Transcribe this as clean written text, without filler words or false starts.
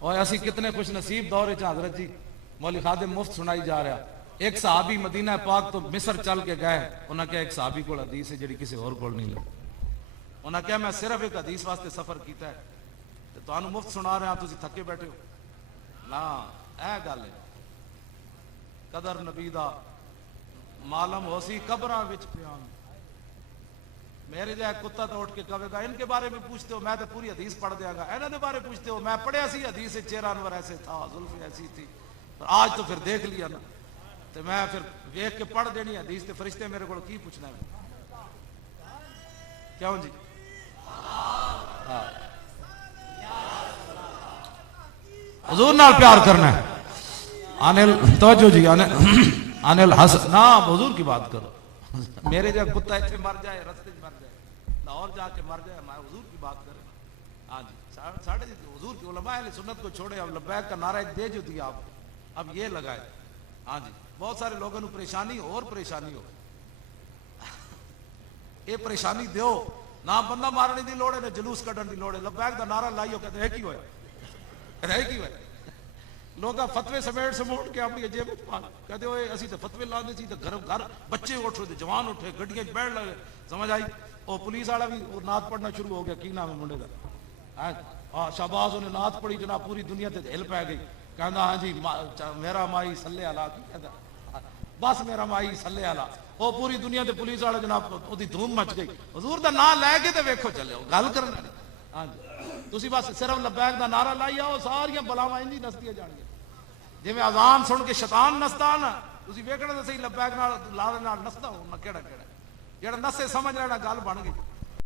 اور اسی کتنے خوش نصیب دور چ حضرت جی مولوی خادم مفت سنائی جا رہا. ایک صحابی مدینہ پاک تو مصر چل کے گئے, انہاں کہا ایک صحابی کو حدیث ہے جڑی کسی اور کو نہیں لگی. انہاں کہا میں صرف ایک حدیث واسطے سفر کیتا ہے تے تانوں مفت سنا رہا تسی تھکے بیٹھے ہو. نا اے گل ہے قدر نبی دا معلوم ہو سی قبراں وچ پیان. میرے جائے کتا تو اٹھ کے کہے گا ان کے بارے میں پوچھتے ہو, میں تو پوری حدیث پڑھ دیا گا. انہوں نے بارے پوچھتے ہو, میں پڑھیا سی حدیث سے چہرہ انور ایسے تھا, زلف ایسی تھی, پر آج تو پھر دیکھ لیا نا, تو میں پھر دیکھ کے پڑھ دینی حدیث. تے فرشتے میرے کو کی پوچھنا ہے کیوں جی؟ ہاں حضور نال پیار کرنا ہے. انل توجہ جی, انل حسن نا حضور کی بات کرو. میرے جا کتا اتنے مر جائے, رستے مر جائے, لاہور جا کے مر جائے, میں حضور کی بات کرے. ہاں جی ساڑھے حضور کی علماء اہل سنت کو چھوڑے, اب لبیک کا نعرہ دے جو دیا آپ, اب یہ لگائے. ہاں جی بہت سارے لوگوں کو پریشانی اور پریشانی ہو, یہ پریشانی دیو نہ بندہ مارنے دی لوڑے, نہ جلوس کٹن دی لوڑے. لبیک کا نعرہ لائیو کہتے ہیں کی ہوئے, رہ کی ہوئے. لوگا فتوے سمیٹ سموٹ کے اپنی جیب کہتے ہوئے اسی تو فتوے لا دے سی, تو گھر بچے اٹھ رہے, جوان اٹھے, گڈیاں بیٹھ لگے. سمجھ آئی؟ اور پولیس والا بھی نعت پڑھنا شروع ہو گیا. کی نام ہے منڈے کا؟ ہاں شہباز, انہیں نعت پڑھی جناب پوری دنیا تے ہل پہ گئی. کہندا ہاں جی میرا مائی صلی اللہ, کی کہندا بس میرا مائی صلی اللہ. وہ پوری دنیا تے پولیس والا جناب اودی دھوم مچ گئی. حضور دا نام لے کے تے ویکھو چلے ہو گل کرنا. ہاں جی تسی بس صرف لبیک دا نعرہ لائی آؤ, ساریاں بلاواں انج نسدیاں جان گیا. جی میں اذان سن کے شیطان نستا نا, تسی ویکھنا تے صحیح لبیک نال لا نال نسدا ہو. کیڑا کیڑا جڑا نسے سمجھ لینا گل بن گئی.